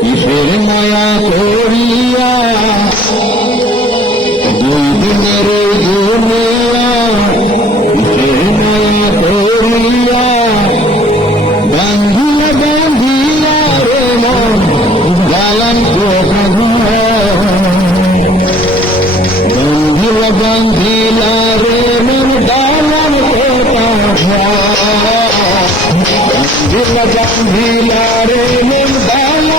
কিসের মায়া করিয়া দুই দিনের দুনিয়া, কিসের মায়া করিয়া বান্ধিয়া বান্ধিয়া রে মন গালান বান্ধিয়া বান্ধিলা রে মন গালান বান্ধিলা রে মন গালান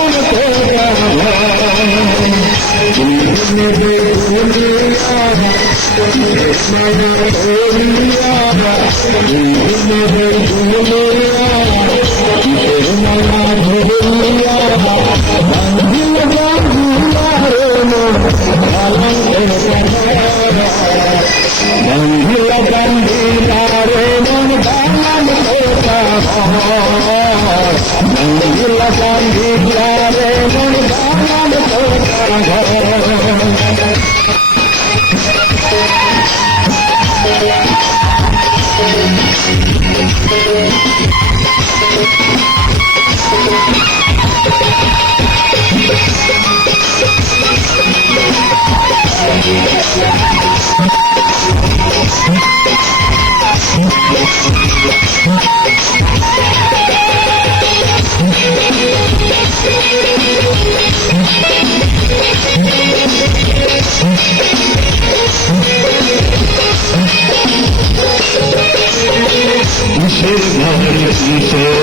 কিসের ঘর কিসের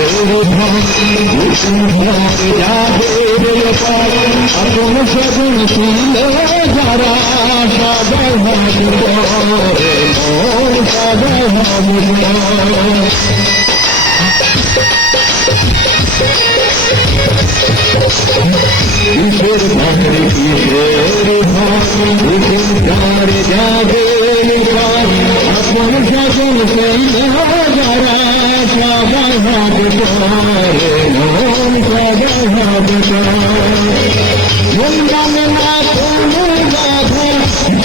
আপন সগুন ছিল যারা সবাই সবাই কিসের ঘর কিসের ঘর যাবে আপন সগুন ছিল যারা সবাই হবে বৃন্দাবনে না কোনো বাধা,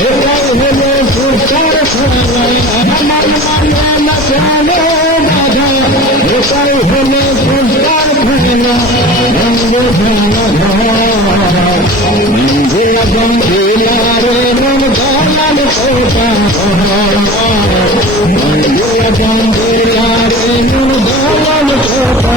এটাই হলো সুস্থার খেলা। আমার মনে না কোনো বাধা, এটাই হলো সুস্থার খেলা। বন্ধুরা রে মন গালান কোথা, বন্ধুরা রে মন গালান কোথা।